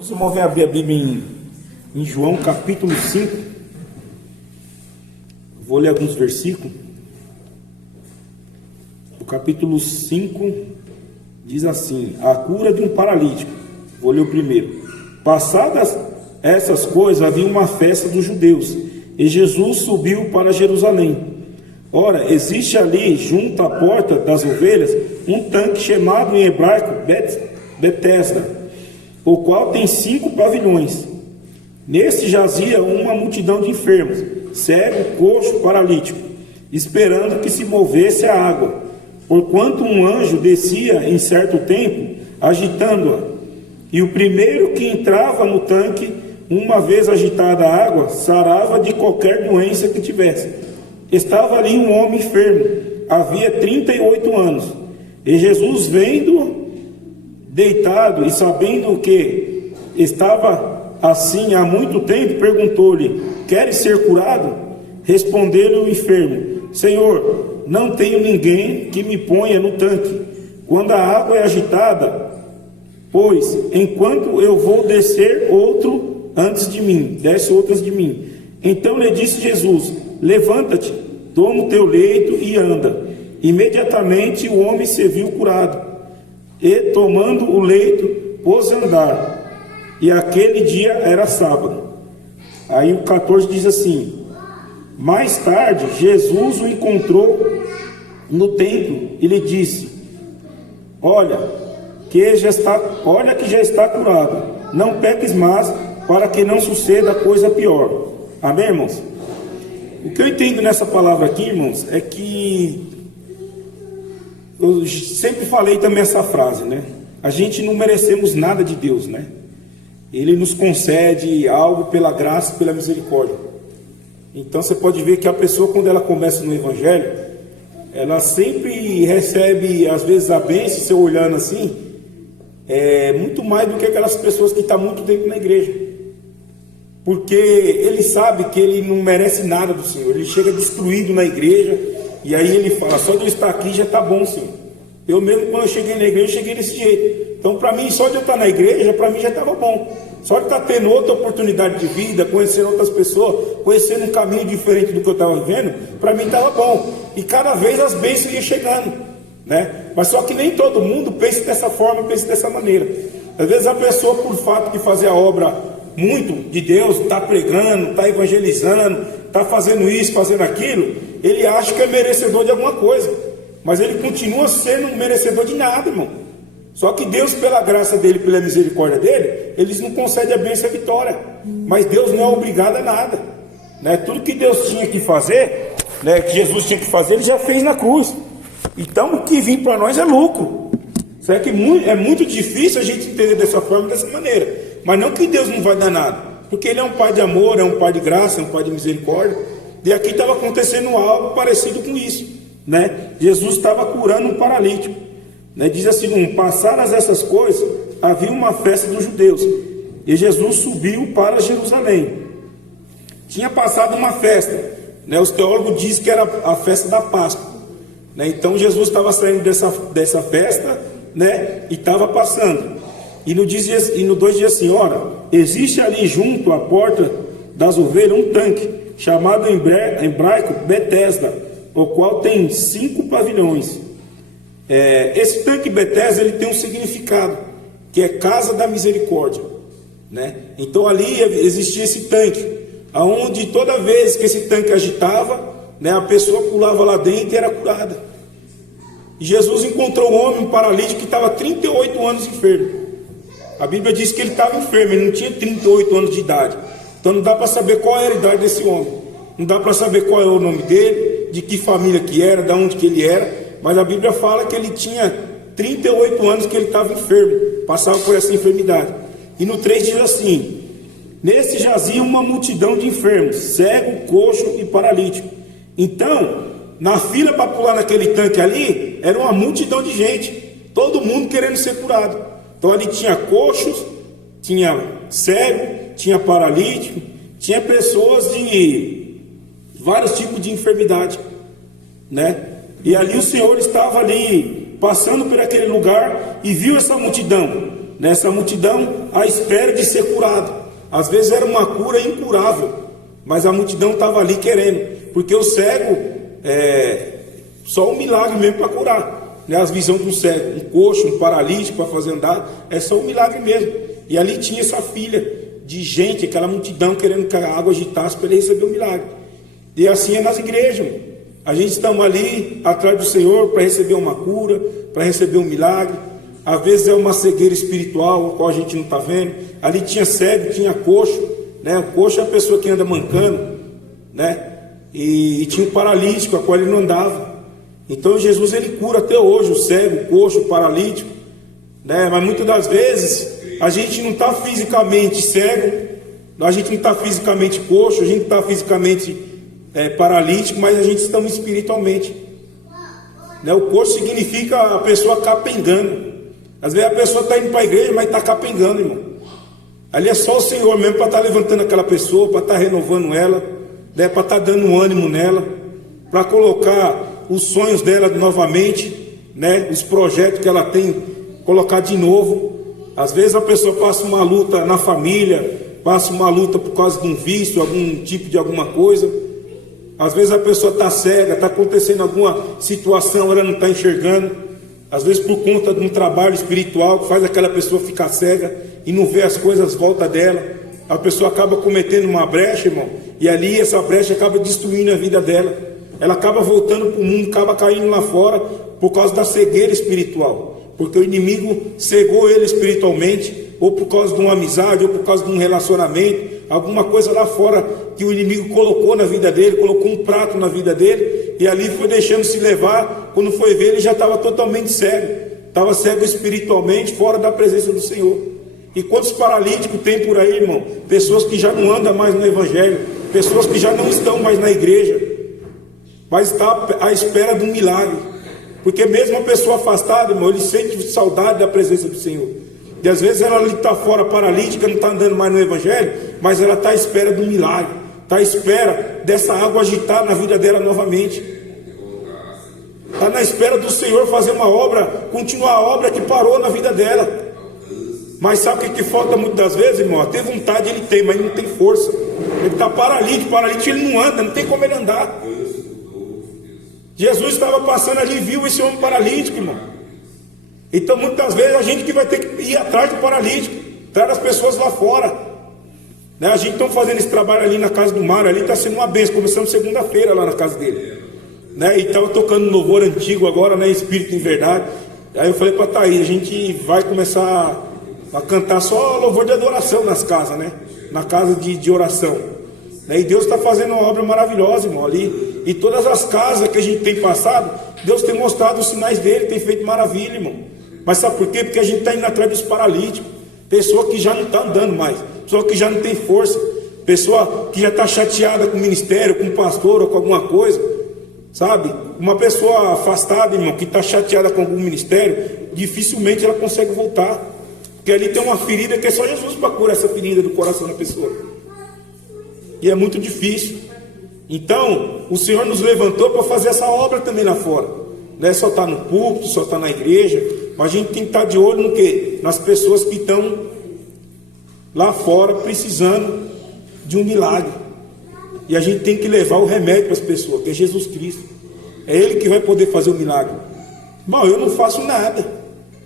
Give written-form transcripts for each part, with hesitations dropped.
Você vai abrir a Bíblia em João capítulo 5. Vou ler alguns versículos. O capítulo 5 diz assim: a cura de um paralítico. Vou ler o primeiro. Passadas essas coisas, havia uma festa dos judeus, e Jesus subiu para Jerusalém. Ora, existe ali, junto à porta das ovelhas, um tanque chamado em hebraico Betesda, o qual tem 5 pavilhões. Neste jazia uma multidão de enfermos, cego, coxo, paralítico, esperando que se movesse a água, porquanto um anjo descia em certo tempo, agitando-a. E o primeiro que entrava no tanque, uma vez agitada a água, sarava de qualquer doença que tivesse. Estava ali um homem enfermo, havia 38 anos. E Jesus, vendo-o deitado e sabendo que estava assim há muito tempo, perguntou-lhe: queres ser curado? Respondeu-lhe o enfermo: Senhor, não tenho ninguém que me ponha no tanque quando a água é agitada, pois enquanto eu vou descer, outro antes de mim, desce outro antes de mim. Então lhe disse Jesus: levanta-te, toma o teu leito e anda. Imediatamente o homem se viu curado, e tomando o leito, pôs a andar. E aquele dia era sábado. Aí o 14 diz assim: mais tarde Jesus o encontrou no templo e lhe disse: olha que já está curado, não peques mais, para que não suceda coisa pior. Amém, irmãos? O que eu entendo nessa palavra aqui, irmãos, é que eu sempre falei também essa frase, né? A gente não merecemos nada de Deus, né? Ele nos concede algo pela graça e pela misericórdia. Então você pode ver que a pessoa, quando ela começa no Evangelho, ela sempre recebe, às vezes, a bênção, se olhando assim, muito mais do que aquelas pessoas que estão muito tempo na igreja. Porque ele sabe que ele não merece nada do Senhor. Ele chega destruído na igreja, e aí ele fala: só de eu estar aqui já está bom, Senhor. Eu mesmo, quando eu cheguei na igreja, eu cheguei desse jeito. Então, para mim, só de eu estar na igreja, para mim já estava bom. Só de estar tendo outra oportunidade de vida, conhecendo outras pessoas, conhecendo um caminho diferente do que eu estava vivendo, para mim estava bom. E cada vez as bênçãos iam chegando, né? Mas só que nem todo mundo pensa dessa forma, pensa dessa maneira. Às vezes a pessoa, por fato de fazer a obra muito de Deus, está pregando, está evangelizando, está fazendo isso, fazendo aquilo, ele acha que é merecedor de alguma coisa, mas ele continua sendo merecedor de nada, irmão. Só que Deus, pela graça dele, pela misericórdia dele, eles não concedem a bênção e a vitória. Mas Deus não é obrigado a nada, né? Tudo que Deus tinha que fazer, né, que Jesus tinha que fazer, ele já fez na cruz. Então o que vir para nós é lucro. Isso é que é muito difícil a gente entender dessa forma, dessa maneira. Mas não que Deus não vai dar nada, porque Ele é um Pai de amor, é um Pai de graça, é um Pai de misericórdia. E aqui estava acontecendo algo parecido com isso, né? Jesus estava curando um paralítico, né? Diz assim: passadas essas coisas, havia uma festa dos judeus, e Jesus subiu para Jerusalém. Tinha passado uma festa, né? Os teólogos dizem que era a festa da Páscoa, né? Então Jesus estava saindo dessa festa, né? E estava passando. E no 2 diz assim: ora, existe ali junto à porta das ovelhas um tanque, chamado em hebraico Betesda, o qual tem 5 pavilhões. Esse tanque Betesda, ele tem um significado, que é casa da misericórdia, né? Então ali existia esse tanque, aonde toda vez que esse tanque agitava, né, a pessoa pulava lá dentro e era curada. E Jesus encontrou um homem, um paralítico, que estava 38 anos enfermo. A Bíblia diz que ele estava enfermo, ele não tinha 38 anos de idade. Então não dá para saber qual era a idade desse homem. Não dá para saber qual é o nome dele, de que família que era, de onde que ele era. Mas a Bíblia fala que ele tinha 38 anos que ele estava enfermo, passava por essa enfermidade. E no 3 diz assim: nesse jazia uma multidão de enfermos, cego, coxo e paralítico. Então, na fila para pular naquele tanque ali, era uma multidão de gente, todo mundo querendo ser curado. Então ali tinha coxos, tinha cego, tinha paralítico, tinha pessoas de vários tipos de enfermidade, né? E ali o Senhor estava ali passando por aquele lugar e viu essa multidão. nessa multidão à espera de ser curado. Às vezes era uma cura incurável, mas a multidão estava ali querendo, porque o cego só um milagre mesmo para curar, né? As visões do cego, um coxo, um paralítico para fazer andar, é só um milagre mesmo. E ali tinha essa filha de gente, aquela multidão querendo que a água agitasse para ele receber o milagre. E assim é nas igrejas, irmão. A gente estamos ali atrás do Senhor para receber uma cura, para receber um milagre. Às vezes é uma cegueira espiritual, a qual a gente não está vendo. Ali tinha cego, tinha coxo, né? O coxo é a pessoa que anda mancando, né? E tinha um paralítico, a qual ele não andava. Então Jesus, ele cura até hoje o cego, o coxo, o paralítico, né? Mas muitas das vezes a gente não está fisicamente cego, a gente não está fisicamente coxo, a gente não está fisicamente paralítico, mas a gente está espiritualmente, né? O coxo significa a pessoa capengando. Às vezes a pessoa está indo para a igreja, mas está capengando, irmão. Ali é só o Senhor mesmo para estar levantando aquela pessoa, para estar renovando ela, né? Para estar dando um ânimo nela, para colocar os sonhos dela novamente, né? Os projetos que ela tem, colocar de novo. Às vezes a pessoa passa uma luta na família, passa uma luta por causa de um vício, algum tipo de alguma coisa. Às vezes a pessoa está cega, está acontecendo alguma situação, ela não está enxergando. Às vezes por conta de um trabalho espiritual que faz aquela pessoa ficar cega e não vê as coisas à volta dela. A pessoa acaba cometendo uma brecha, irmão, e ali essa brecha acaba destruindo a vida dela. Ela acaba voltando para o mundo, acaba caindo lá fora por causa da cegueira espiritual. Porque o inimigo cegou ele espiritualmente, ou por causa de uma amizade, ou por causa de um relacionamento, alguma coisa lá fora que o inimigo colocou na vida dele, colocou um prato na vida dele, e ali foi deixando se levar. Quando foi ver, ele já estava totalmente cego, estava cego espiritualmente, fora da presença do Senhor. E quantos paralíticos tem por aí, irmão? Pessoas que já não andam mais no Evangelho, pessoas que já não estão mais na igreja, mas está à espera de um milagre. Porque mesmo a pessoa afastada, irmão, ele sente saudade da presença do Senhor. E às vezes ela ali está fora paralítica, não está andando mais no Evangelho, mas ela está à espera de um milagre, está à espera dessa água agitar na vida dela novamente. Está na espera do Senhor fazer uma obra, continuar a obra que parou na vida dela. Mas sabe o que falta muitas das vezes, irmão? Ter vontade ele tem, mas ele não tem força. Ele está paralítico, ele não anda, não tem como ele andar. Jesus estava passando ali e viu esse homem paralítico, irmão. Então muitas vezes a gente que vai ter que ir atrás do paralítico, atrás das pessoas lá fora, né? A gente está fazendo esse trabalho ali na casa do Mário, ali está sendo uma bênção. Começamos segunda-feira lá na casa dele, né? E estava tocando um louvor antigo agora, né? Espírito em Verdade. Aí eu falei para a Thaís, a gente vai começar a cantar só louvor de adoração nas casas, né? Na casa de oração, né? E Deus está fazendo uma obra maravilhosa, irmão, ali. E todas as casas que a gente tem passado, Deus tem mostrado os sinais dele, tem feito maravilha, irmão. Mas sabe por quê? Porque a gente está indo atrás dos paralíticos, pessoa que já não está andando mais, pessoa que já não tem força, pessoa que já está chateada com o ministério, com o pastor ou com alguma coisa, sabe? Uma pessoa afastada, irmão, que está chateada com algum ministério, dificilmente ela consegue voltar, porque ali tem uma ferida que é só Jesus para curar essa ferida do coração da pessoa, e é muito difícil. Então o Senhor nos levantou para fazer essa obra também lá fora. Não é só estar no púlpito, só estar na igreja, mas a gente tem que estar de olho no quê? Nas pessoas que estão lá fora precisando de um milagre. E a gente tem que levar o remédio para as pessoas, que é Jesus Cristo. É Ele que vai poder fazer o milagre. Bom, eu não faço nada.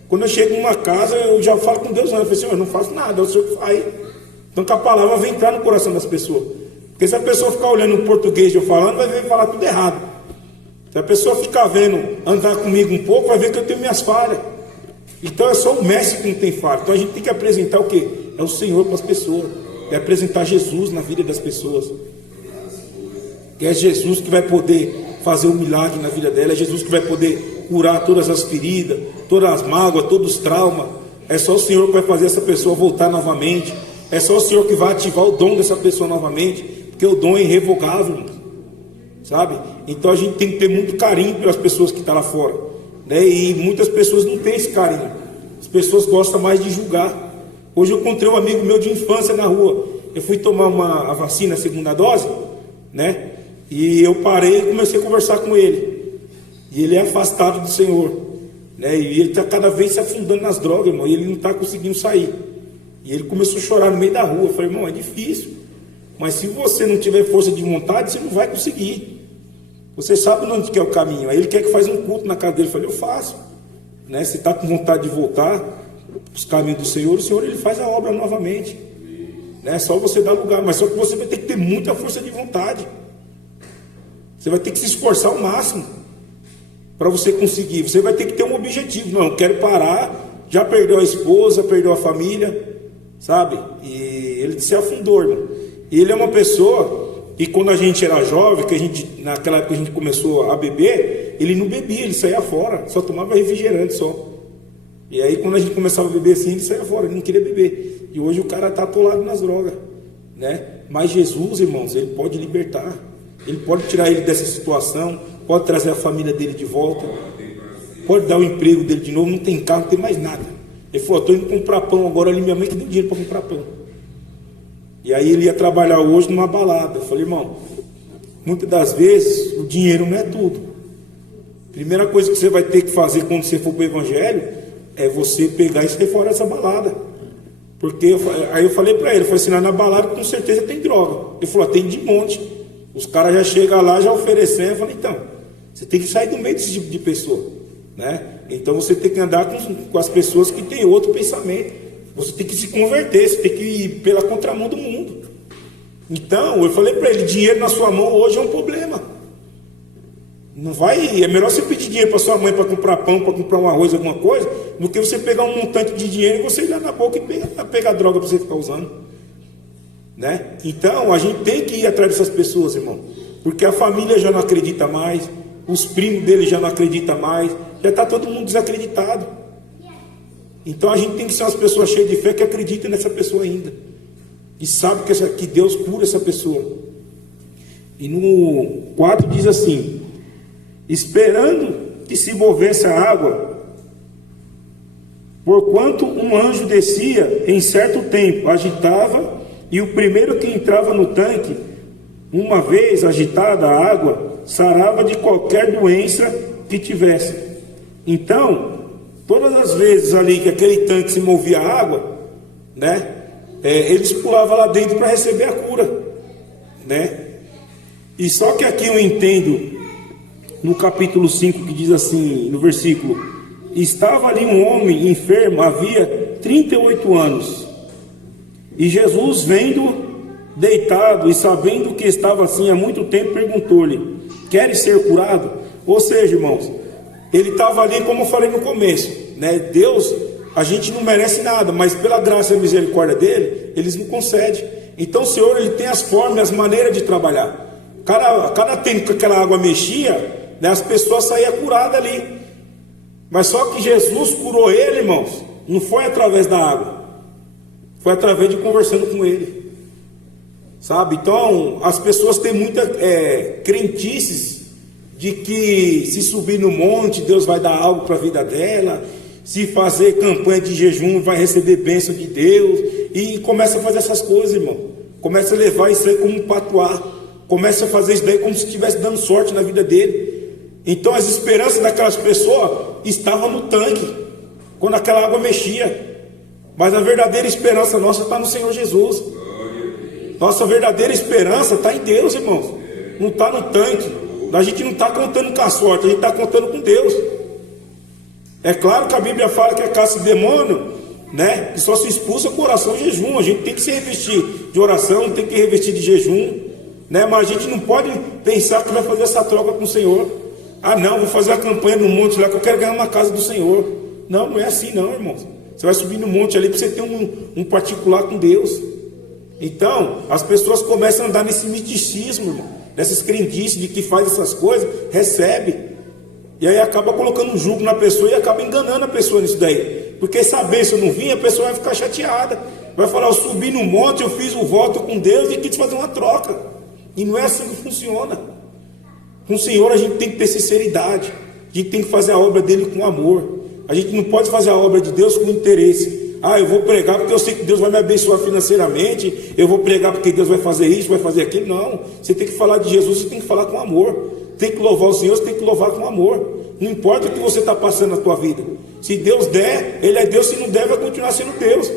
Quando eu chego numa casa, eu já falo com Deus, eu falo assim, eu não faço nada, é o Senhor que faz. Então que a palavra vai entrar no coração das pessoas. Porque se a pessoa ficar olhando o português eu falando, vai ver falar tudo errado. Se a pessoa ficar vendo, andar comigo um pouco, vai ver que eu tenho minhas falhas. Então é só o mestre que não tem falha. Então a gente tem que apresentar o quê? É o Senhor para as pessoas. É apresentar Jesus na vida das pessoas. Que é Jesus que vai poder fazer um milagre na vida dela. É Jesus que vai poder curar todas as feridas, todas as mágoas, todos os traumas. É só o Senhor que vai fazer essa pessoa voltar novamente. É só o Senhor que vai ativar o dom dessa pessoa novamente. Porque o dom é irrevogável, sabe? Então a gente tem que ter muito carinho pelas pessoas que estão lá fora, né? E muitas pessoas não têm esse carinho. As pessoas gostam mais de julgar. Hoje eu encontrei um amigo meu de infância na rua. Eu fui tomar a vacina, a segunda dose, né? E eu parei e comecei a conversar com ele. E ele é afastado do Senhor, né? E ele está cada vez se afundando nas drogas, irmão, e ele não está conseguindo sair. E ele começou a chorar no meio da rua. Eu falei, irmão, é difícil, mas se você não tiver força de vontade, você não vai conseguir. Você sabe onde que é o caminho. Aí ele quer que faça um culto na casa dele. Eu falei, eu faço, né? Você está com vontade de voltar para os caminhos do Senhor, o Senhor ele faz a obra novamente, né? Só você dar lugar, mas só que você vai ter que ter muita força de vontade. Você vai ter que se esforçar ao máximo para você conseguir. Você vai ter que ter um objetivo. Não, eu quero parar. Já perdeu a esposa, perdeu a família, sabe? E ele se afundou, irmão. E ele é uma pessoa que quando a gente era jovem, naquela época a gente começou a beber, ele não bebia, ele saía fora, só tomava refrigerante só. E aí quando a gente começava a beber assim, ele saía fora, ele não queria beber. E hoje o cara está atolado nas drogas, né? Mas Jesus, irmãos, ele pode libertar. Ele pode tirar ele dessa situação, pode trazer a família dele de volta, pode dar o emprego dele de novo, não tem carro, não tem mais nada. Ele falou, estou indo comprar pão agora ali, minha mãe que deu dinheiro para comprar pão. E aí ele ia trabalhar hoje numa balada. Eu falei, irmão, muitas das vezes o dinheiro não é tudo. Primeira coisa que você vai ter que fazer quando você for para o evangelho é você pegar e sair fora dessa balada. Porque aí eu falei para ele, assim, na balada com certeza tem droga. Ele falou, tem de monte. Os caras já chegam lá, já oferecendo. Eu falei, então, você tem que sair do meio desse tipo de pessoa, né? Então você tem que andar com as pessoas que têm outro pensamento. Você tem que se converter, você tem que ir pela contramão do mundo. Então, eu falei para ele, dinheiro na sua mão hoje é um problema. Não vai, é melhor você pedir dinheiro para sua mãe para comprar pão, para comprar um arroz, alguma coisa, do que você pegar um montante de dinheiro e você ir lá na boca e pegar droga para você ficar usando, né? Então, a gente tem que ir atrás dessas pessoas, irmão, porque a família já não acredita mais, os primos dele já não acreditam mais, já está todo mundo desacreditado. Então a gente tem que ser umas pessoas cheias de fé que acreditam nessa pessoa ainda e sabe que Deus cura essa pessoa. E no 4 diz assim: esperando que se movesse a água, porquanto um anjo descia em certo tempo, agitava, e o primeiro que entrava no tanque, uma vez agitada a água, sarava de qualquer doença que tivesse. Então, todas as vezes ali que aquele tanque se movia a água, né, eles pulavam lá dentro para receber a cura, né? E só que aqui eu entendo no capítulo 5 que diz assim, no versículo: estava ali um homem enfermo havia 38 anos, e Jesus, vendo deitado e sabendo que estava assim há muito tempo, perguntou-lhe: queres ser curado? Ou seja, irmãos, ele estava ali, como eu falei no começo, né? Deus, a gente não merece nada, mas pela graça e misericórdia dele, eles nos concedem. Então o Senhor, ele tem as formas, as maneiras de trabalhar. Cada tempo que aquela água mexia, né, as pessoas saíam curadas ali. Mas só que Jesus curou ele, irmãos, não foi através da água, foi através de conversando com ele, sabe? Então as pessoas têm muita crentices de que se subir no monte, Deus vai dar algo para a vida dela, se fazer campanha de jejum, vai receber bênção de Deus, e começa a fazer essas coisas, irmão. Começa a levar isso aí como um patuá, começa a fazer isso daí como se estivesse dando sorte na vida dele. Então as esperanças daquelas pessoas estavam no tanque, quando aquela água mexia. Mas a verdadeira esperança nossa está no Senhor Jesus. Nossa verdadeira esperança está em Deus, irmãos, não está no tanque. A gente não está contando com a sorte, a gente está contando com Deus. É claro que a Bíblia fala que a caça de demônio, né, que só se expulsa com oração e jejum. A gente tem que se revestir de oração, tem que revestir de jejum, né? Mas a gente não pode pensar que vai fazer essa troca com o Senhor. Ah não, vou fazer a campanha no monte lá que eu quero ganhar uma casa do Senhor. Não, não é assim não, irmãos. Você vai subir no monte ali para você ter um particular com Deus. Então as pessoas começam a andar nesse misticismo, irmão, nessas crendices de que faz essas coisas, recebe, e aí acaba colocando um jugo na pessoa e acaba enganando a pessoa nisso daí, porque se a bênção não vir, a pessoa vai ficar chateada, vai falar: eu subi no monte, eu fiz o voto com Deus e quis fazer uma troca. E não é assim que funciona. Com o Senhor a gente tem que ter sinceridade, a gente tem que fazer a obra dele com amor. A gente não pode fazer a obra de Deus com interesse. Ah, eu vou pregar porque eu sei que Deus vai me abençoar financeiramente, eu vou pregar porque Deus vai fazer isso, vai fazer aquilo. Não, você tem que falar de Jesus, você tem que falar com amor. Tem que louvar o Senhor, você tem que louvar com amor. Não importa o que você está passando na tua vida. Se Deus der, Ele é Deus. Se não der, vai continuar sendo Deus.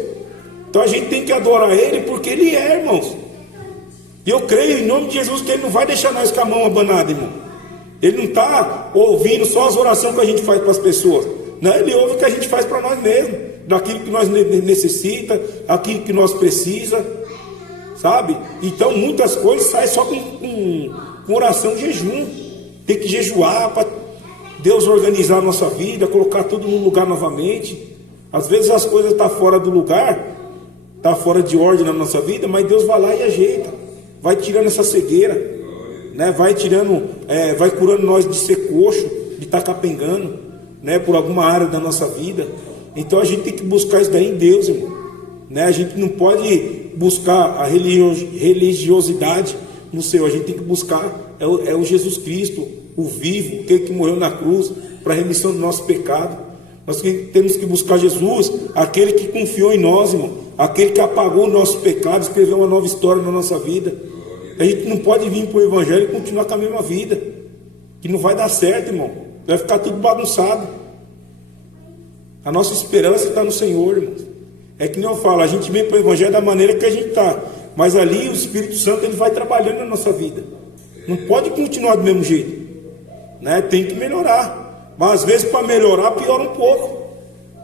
Então a gente tem que adorar Ele porque Ele é, irmãos. E eu creio em nome de Jesus que Ele não vai deixar nós com a mão abanada, irmão. Ele não está ouvindo só as orações que a gente faz para as pessoas. Não, Ele ouve o que a gente faz para nós mesmos. Daquilo que nós necessita, aquilo que nós precisa. Sabe? Então muitas coisas saem só com oração e jejum. Tem que jejuar para Deus organizar a nossa vida, colocar tudo no lugar novamente. Às vezes as coisas estão fora do lugar, está fora de ordem na nossa vida, mas Deus vai lá e ajeita, vai tirando essa cegueira, né? Vai tirando, vai curando nós de ser coxo, de estar capengando, né? Por alguma área da nossa vida. Então a gente tem que buscar isso daí em Deus, irmão, né? A gente não pode buscar a religiosidade no céu, a gente tem que buscar o Jesus Cristo, o vivo, aquele que morreu na cruz para a remissão do nosso pecado. Nós temos que buscar Jesus, aquele que confiou em nós, irmão, aquele que apagou o nosso pecado, escreveu uma nova história na nossa vida. A gente não pode vir para o Evangelho e continuar com a mesma vida, que não vai dar certo, irmão, vai ficar tudo bagunçado. A nossa esperança está no Senhor, irmão. É que nem eu falo, a gente vem para o Evangelho da maneira que a gente está, mas ali o Espírito Santo ele vai trabalhando na nossa vida. Não pode continuar do mesmo jeito, né? Tem que melhorar. Mas às vezes para melhorar piora um pouco.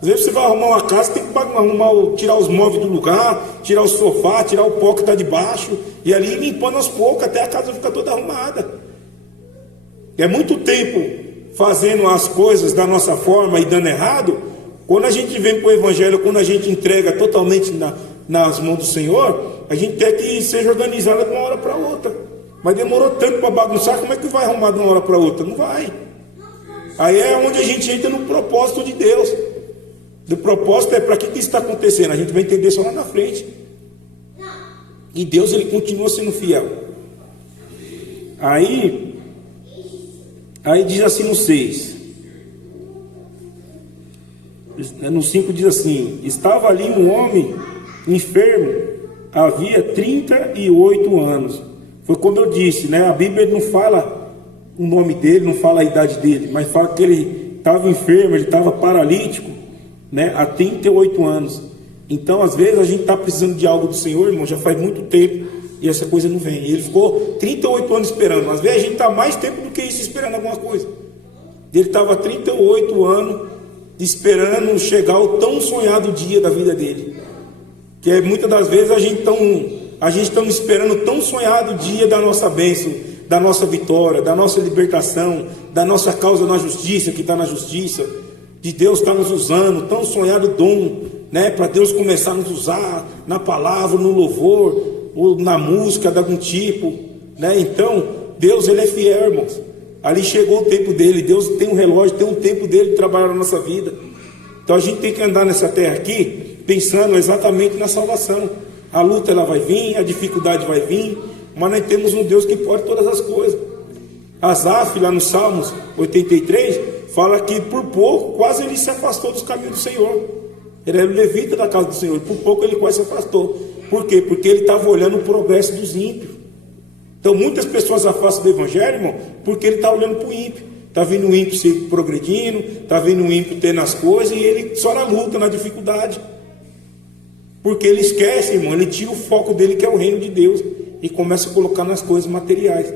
Às vezes você vai arrumar uma casa, tem que tirar os móveis do lugar, tirar o sofá, tirar o pó que está debaixo, e ali limpando aos poucos até a casa ficar toda arrumada. É muito tempo fazendo as coisas da nossa forma e dando errado. Quando a gente vem para o Evangelho, quando a gente entrega totalmente nas mãos do Senhor, a gente tem que seja organizada de uma hora para outra. Mas demorou tanto para bagunçar, como é que vai arrumar de uma hora para outra? Não vai. Aí é onde a gente entra no propósito de Deus. O propósito é para que isso está acontecendo. A gente vai entender só lá na frente. E Deus ele continua sendo fiel. Aí diz assim no 6. No 5 diz assim: estava ali um homem enfermo, havia 38 anos. Foi como eu disse, né? A Bíblia não fala o nome dele, não fala a idade dele, mas fala que ele estava enfermo, ele estava paralítico, né? Há 38 anos. Então às vezes a gente está precisando de algo do Senhor, irmão, já faz muito tempo, e essa coisa não vem. E ele ficou 38 anos esperando. Às vezes a gente está mais tempo do que isso esperando alguma coisa. Ele estava 38 anos esperando chegar o tão sonhado dia da vida dele, que é muitas das vezes a gente estamos esperando o tão sonhado dia da nossa bênção, da nossa vitória, da nossa libertação, da nossa causa na justiça, que está na justiça, de Deus estar nos usando, tão sonhado dom, né, para Deus começar a nos usar na palavra, no louvor, ou na música de algum tipo, né? Então Deus ele é fiel, irmãos. Ali chegou o tempo dele. Deus tem um relógio, tem um tempo dele de trabalhar na nossa vida. Então a gente tem que andar nessa terra aqui pensando exatamente na salvação. A luta ela vai vir, a dificuldade vai vir, mas nós temos um Deus que pode todas as coisas. Asaf, lá no Salmos 83, fala que por pouco quase ele se afastou dos caminhos do Senhor. Ele era o levita da casa do Senhor, por pouco ele quase se afastou. Por quê? Porque ele estava olhando o progresso dos ímpios. Então muitas pessoas afastam do Evangelho, irmão, porque ele está olhando para o ímpio. Está vendo o ímpio se progredindo, está vendo o ímpio tendo as coisas, e ele só na luta, na dificuldade. Porque ele esquece, irmão, ele tira o foco dele, que é o reino de Deus, e começa a colocar nas coisas materiais.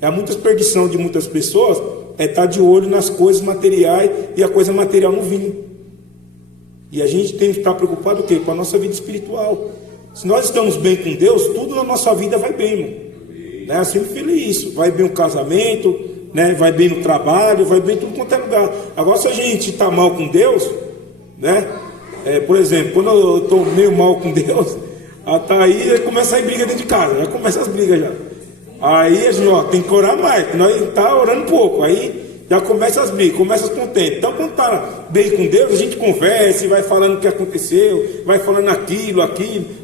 Há muita perdição de muitas pessoas, estar de olho nas coisas materiais, e a coisa material não vir. E a gente tem que estar preocupado o quê? Com a nossa vida espiritual. Se nós estamos bem com Deus, tudo na nossa vida vai bem, irmão. Eu sempre falei isso, vai bem o casamento, né? Vai bem no trabalho, vai bem em tudo quanto é lugar. Agora se a gente está mal com Deus, né? Por exemplo, quando eu estou meio mal com Deus, tá aí começa a ir briga dentro de casa, já começa as brigas já. Aí a gente tem que orar mais, nós está orando pouco, aí já começa as brigas, começa os contentes. Então quando está bem com Deus, a gente conversa e vai falando o que aconteceu, vai falando aquilo,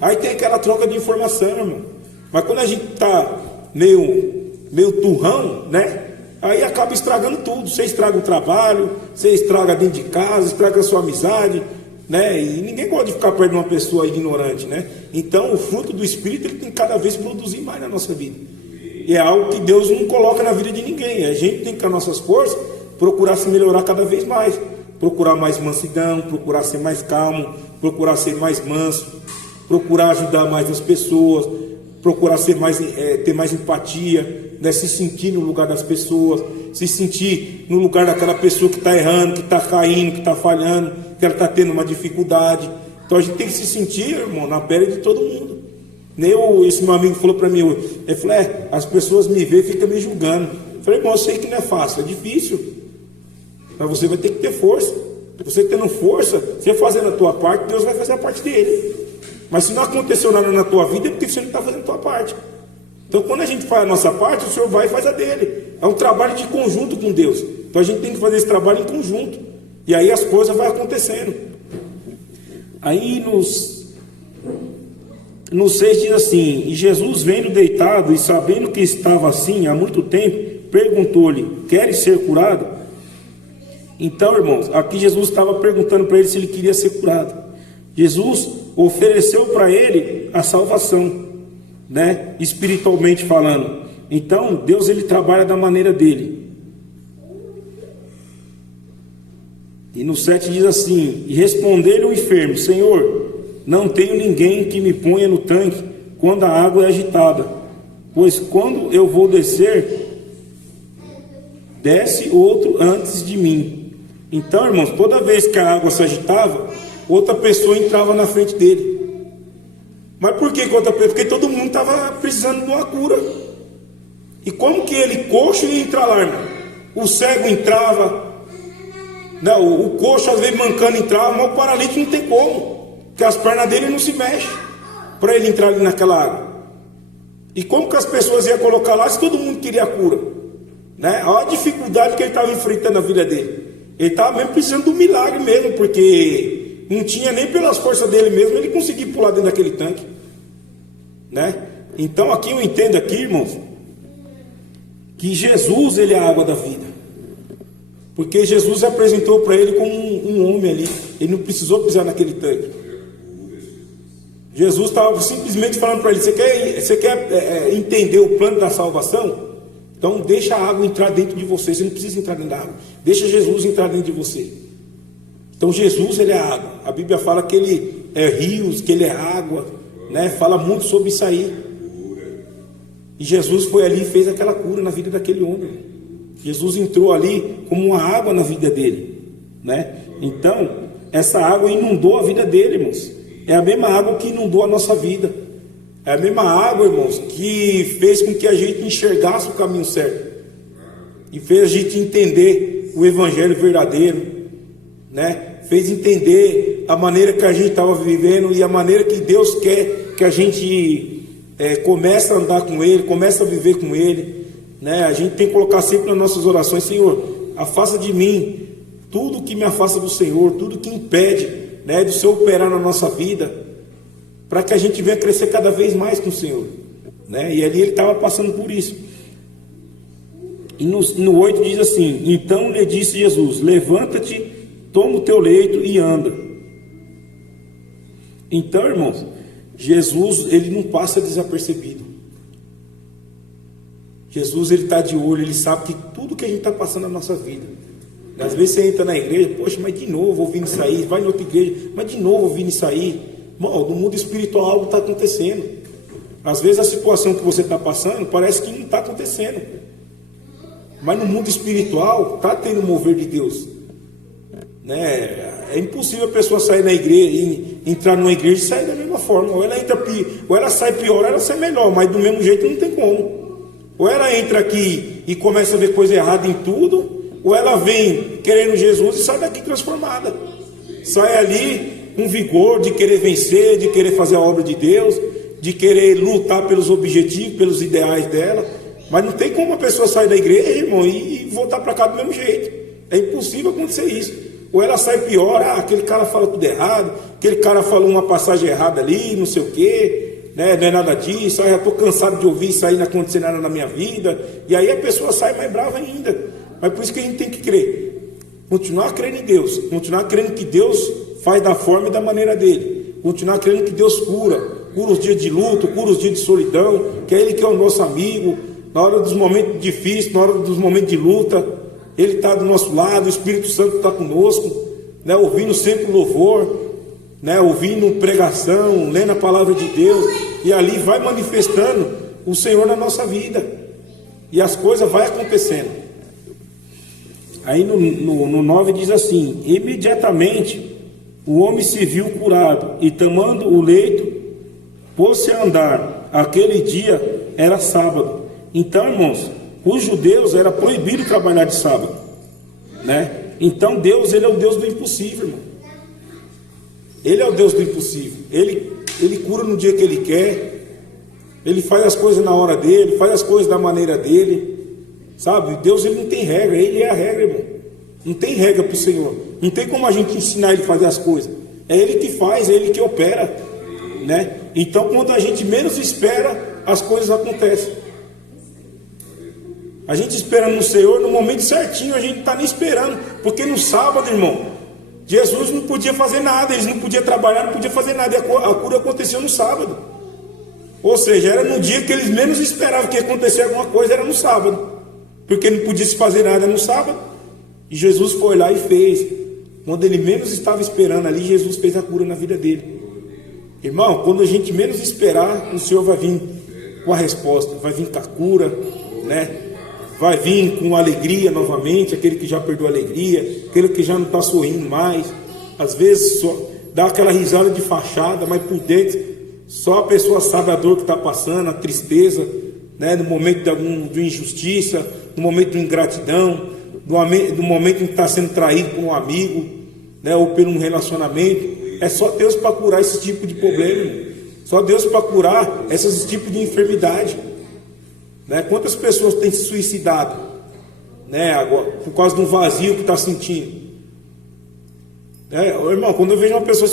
aí tem aquela troca de informação, irmão. Mas quando a gente está meio turrão, né? Aí acaba estragando tudo. Você estraga o trabalho, você estraga dentro de casa, estraga a sua amizade, né? E ninguém gosta de ficar perto de uma pessoa ignorante, né? Então o fruto do Espírito ele tem que cada vez produzir mais na nossa vida. E é algo que Deus não coloca na vida de ninguém. A gente tem que, com as nossas forças, procurar se melhorar cada vez mais, procurar mais mansidão, procurar ser mais calmo, procurar ser mais manso, procurar ajudar mais as pessoas, procurar ser mais, ter mais empatia, né? Se sentir no lugar das pessoas, se sentir no lugar daquela pessoa que está errando, que está caindo, que está falhando, que ela está tendo uma dificuldade. Então a gente tem que se sentir, irmão, na pele de todo mundo. Esse meu amigo falou para mim hoje, ele falou, as pessoas me veem e ficam me julgando. Eu falei, irmão, eu sei que não é fácil, é difícil, mas você vai ter que ter força. Você tendo força, você fazendo a tua parte, Deus vai fazer a parte dele. Mas se não aconteceu nada na tua vida, é porque você não está fazendo a tua parte. Então quando a gente faz a nossa parte, o Senhor vai e faz a dele. É um trabalho de conjunto com Deus. Então a gente tem que fazer esse trabalho em conjunto. E aí as coisas vão acontecendo. Aí no 6 diz assim: e Jesus, vendo deitado e sabendo que estava assim há muito tempo, perguntou-lhe: queres ser curado? Então, irmãos, aqui Jesus estava perguntando para ele se ele queria ser curado. Jesus ofereceu para ele a salvação, né? Espiritualmente falando. Então Deus, ele trabalha da maneira dele. E no 7 diz assim: e respondeu-lhe o enfermo: Senhor, não tenho ninguém que me ponha no tanque quando a água é agitada, pois quando eu vou descer, desce outro antes de mim. Então, irmãos, toda vez que a água se agitava, outra pessoa entrava na frente dele. Mas por que outra pessoa? Porque todo mundo estava precisando de uma cura. E como que ele, coxo, ia entrar lá, irmão? O cego entrava, né? O coxo às vezes mancando entrava, mas o paralítico não tem como, porque as pernas dele não se mexem para ele entrar ali naquela água. E como que as pessoas iam colocar lá se todo mundo queria a cura, né? Olha a dificuldade que ele estava enfrentando na vida dele. Ele estava mesmo precisando de um milagre mesmo, porque não tinha nem pelas forças dele mesmo ele conseguir pular dentro daquele tanque, né? Então aqui eu entendo aqui, irmãos, que Jesus, ele é a água da vida, porque Jesus apresentou para ele como um homem ali. Ele não precisou pisar naquele tanque. Jesus estava simplesmente falando para ele: você quer entender o plano da salvação? Então deixa a água entrar dentro de você. Você não precisa entrar dentro da água, deixa Jesus entrar dentro de você. Então Jesus, ele é a água. A Bíblia fala que ele é rios, que ele é água, né? Fala muito sobre isso aí. E Jesus foi ali e fez aquela cura na vida daquele homem. Jesus entrou ali como uma água na vida dele, né? Então essa água inundou a vida dele, irmãos. É a mesma água que inundou a nossa vida. É a mesma água, irmãos, que fez com que a gente enxergasse o caminho certo e fez a gente entender o evangelho verdadeiro, né? Fez entender a maneira que a gente estava vivendo e a maneira que Deus quer que a gente comece a andar com Ele, comece a viver com Ele, né? A gente tem que colocar sempre nas nossas orações: Senhor, afasta de mim tudo que me afasta do Senhor, tudo que impede, né, do Senhor operar na nossa vida, para que a gente venha crescer cada vez mais com o Senhor, né? E ali ele estava passando por isso. E no 8 diz assim: então lhe disse Jesus: levanta-te, toma o teu leito e anda. Então, irmãos, Jesus, ele não passa desapercebido. Jesus, ele está de olho, ele sabe que tudo que a gente está passando na nossa vida. Às vezes você entra na igreja: poxa, mas de novo ouvindo isso aí. Vai em outra igreja: mas de novo ouvindo isso aí. Bom, no mundo espiritual algo está acontecendo. Às vezes a situação que você está passando parece que não está acontecendo, mas no mundo espiritual está tendo um mover de Deus, né? É impossível a pessoa sair na igreja, entrar numa igreja e sair da mesma forma. Ou ela entra ou ela sai pior, ou ela sai melhor, mas do mesmo jeito não tem como. Ou ela entra aqui e começa a ver coisa errada em tudo, ou ela vem querendo Jesus e sai daqui transformada. Sai ali com vigor de querer vencer, de querer fazer a obra de Deus, de querer lutar pelos objetivos, pelos ideais dela. Mas não tem como a pessoa sair da igreja, irmão, e voltar para cá do mesmo jeito. É impossível acontecer isso. Ou ela sai pior: aquele cara fala tudo errado, aquele cara falou uma passagem errada ali, não sei o quê, né? Não é nada disso, já estou cansado de ouvir isso aí, não aconteceu nada na minha vida. E aí a pessoa sai mais brava ainda. Mas por isso que a gente tem que crer, continuar crendo em Deus, continuar crendo que Deus faz da forma e da maneira dele, continuar crendo que Deus cura os dias de luto, cura os dias de solidão, que é Ele que é o nosso amigo, na hora dos momentos difíceis, na hora dos momentos de luta, Ele está do nosso lado, o Espírito Santo está conosco, né? Ouvindo sempre louvor, né? Ouvindo pregação, lendo a palavra de Deus, e ali vai manifestando o Senhor na nossa vida, e as coisas vão acontecendo. Aí no 9 diz assim: imediatamente o homem se viu curado, e tomando o leito, pôs-se a andar. Aquele dia era sábado. Então, irmãos, os judeus era proibido trabalhar de sábado, né? Então Deus, ele é o Deus do impossível, irmão. Ele é o Deus do impossível. Ele cura no dia que ele quer. Ele faz as coisas na hora dele, faz as coisas da maneira dele, sabe? Deus, ele não tem regra, ele é a regra, irmão. Não tem regra para o Senhor. Não tem como a gente ensinar ele a fazer as coisas. É ele que faz, é ele que opera, né? Então, quando a gente menos espera, as coisas acontecem. A gente esperando no Senhor, no momento certinho, a gente não está nem esperando. Porque no sábado, irmão, Jesus não podia fazer nada, eles não podiam trabalhar, não podiam fazer nada. E a cura aconteceu no sábado. Ou seja, era no dia que eles menos esperavam que ia acontecer alguma coisa, era no sábado. Porque não podia se fazer nada no sábado. E Jesus foi lá e fez. Quando ele menos estava esperando ali, Jesus fez a cura na vida dele. Irmão, quando a gente menos esperar, o Senhor vai vir com a resposta, vai vir com a cura, né? Vai vir com alegria novamente, aquele que já perdeu a alegria, aquele que já não está sorrindo mais. Às vezes só dá aquela risada de fachada, mas por dentro só a pessoa sabe a dor que está passando, a tristeza, né? No momento de injustiça, no momento de ingratidão, no momento em que está sendo traído por um amigo, né? Ou por um relacionamento. É só Deus para curar esse tipo de problema, só Deus para curar esses tipos de enfermidade, né? Quantas pessoas têm se suicidado, né? Agora, por causa do vazio que está sentindo, né? Irmão, quando eu vejo uma pessoa,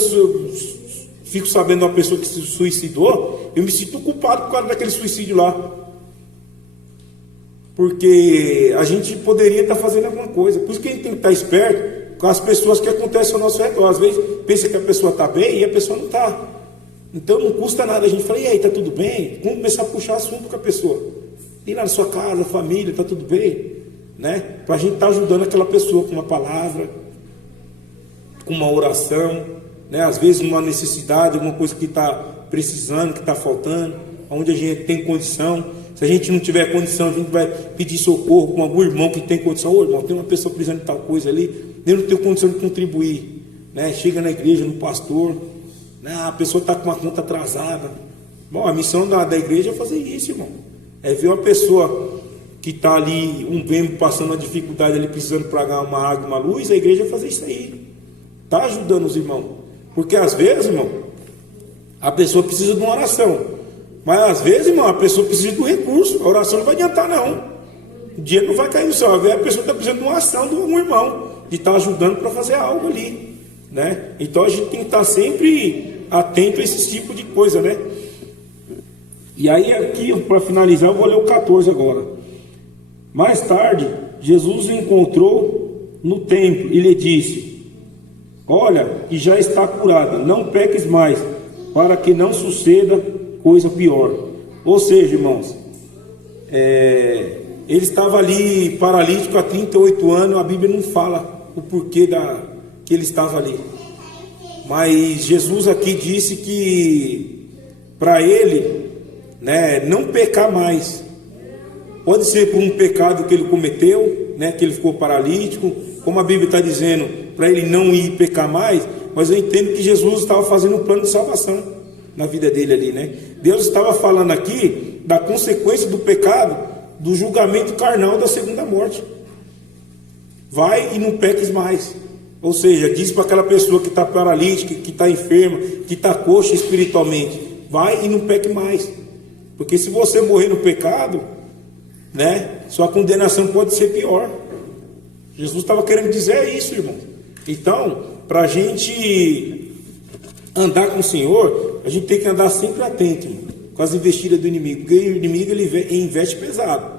fico sabendo de uma pessoa que se suicidou, eu me sinto culpado por causa daquele suicídio lá, porque a gente poderia estar fazendo alguma coisa. Por isso que a gente tem que estar esperto com as pessoas que acontecem ao nosso redor. Às vezes pensa que a pessoa está bem e a pessoa não está. Então não custa nada a gente falar: e aí, está tudo bem? Vamos começar a puxar assunto com a pessoa. E lá na sua casa, família, está tudo bem? Né? Para a gente estar ajudando aquela pessoa com uma palavra, com uma oração, né? Às vezes uma necessidade, alguma coisa que está precisando, que está faltando, onde a gente tem condição. Se a gente não tiver condição, a gente vai pedir socorro com algum irmão que tem condição. Ô irmão, tem uma pessoa precisando de tal coisa ali, eu não tenho condição de contribuir, né? Chega na igreja, no pastor, né? A pessoa está com uma conta atrasada. Bom, a missão da igreja é fazer isso, irmão. É ver uma pessoa que está ali, um membro passando uma dificuldade ali, precisando pagar uma água, uma luz, a igreja vai fazer isso aí. Está ajudando os irmãos. Porque às vezes, irmão, a pessoa precisa de uma oração. Mas às vezes, irmão, a pessoa precisa de um recurso. A oração não vai adiantar, não. O dinheiro não vai cair no céu. Às vezes a pessoa está precisando de uma ação de um irmão, de estar ajudando para fazer algo ali, né? Então a gente tem que estar sempre atento a esse tipo de coisa, né? E aí aqui, para finalizar, eu vou ler o 14 agora. Mais tarde, Jesus o encontrou no templo e lhe disse: olha, que já está curada, não peques mais, para que não suceda coisa pior. Ou seja, irmãos, ele estava ali paralítico há 38 anos. A Bíblia não fala o porquê que ele estava ali, mas Jesus aqui disse que para ele, né, não pecar mais. Pode ser por um pecado que ele cometeu, né, que ele ficou paralítico, como a Bíblia está dizendo, para ele não ir pecar mais. Mas eu entendo que Jesus estava fazendo um plano de salvação na vida dele ali, né? Deus estava falando aqui da consequência do pecado, do julgamento carnal da segunda morte. Vai e não peques mais. Ou seja, diz para aquela pessoa que está paralítica, que está enferma, que está coxa espiritualmente: vai e não peque mais. Porque se você morrer no pecado, né, sua condenação pode ser pior. Jesus estava querendo dizer isso, irmão. Então, para a gente andar com o Senhor, a gente tem que andar sempre atento, irmão, com as investidas do inimigo. Porque o inimigo, ele investe pesado.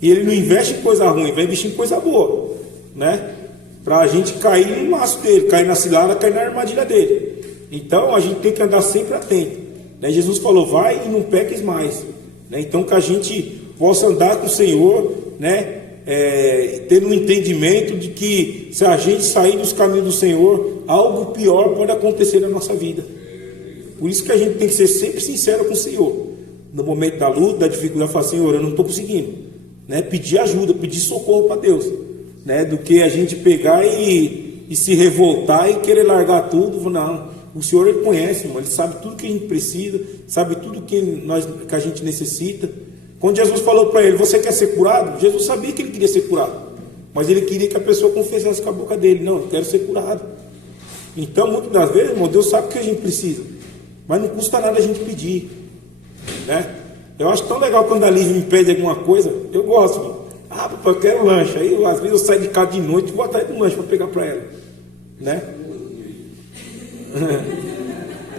E ele não investe em coisa ruim, vai investir em coisa boa, né? Para a gente cair no laço dele, cair na cilada, cair na armadilha dele. Então a gente tem que andar sempre atento, né? Jesus falou: vai e não peques mais, né? Então que a gente possa andar com o Senhor, né, Tendo um entendimento de que se a gente sair dos caminhos do Senhor, algo pior pode acontecer na nossa vida. Por isso que a gente tem que ser sempre sincero com o Senhor. No momento da luta, da dificuldade, falar: Senhor, eu não estou conseguindo, né? Pedir ajuda, pedir socorro para Deus, né? Do que a gente pegar e se revoltar e querer largar tudo. Não, o Senhor, Ele conhece, irmão, Ele sabe tudo que a gente precisa, sabe tudo que a gente necessita. Quando Jesus falou para ele: você quer ser curado? Jesus sabia que ele queria ser curado, mas ele queria que a pessoa confessasse com a boca dele: não, eu quero ser curado. Então, muitas das vezes, irmão, Deus sabe o que a gente precisa, mas não custa nada a gente pedir, né? Eu acho tão legal quando a Lívia me pede alguma coisa. Eu gosto, irmão. Papai, eu quero lanche. Aí, às vezes, eu saio de casa de noite e vou atrás do lanche para pegar para ela, né?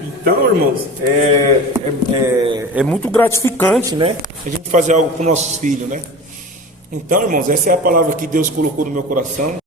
Então, irmãos, é muito gratificante, né? A gente fazer algo para os nossos filhos, né? Então, irmãos, essa é a palavra que Deus colocou no meu coração.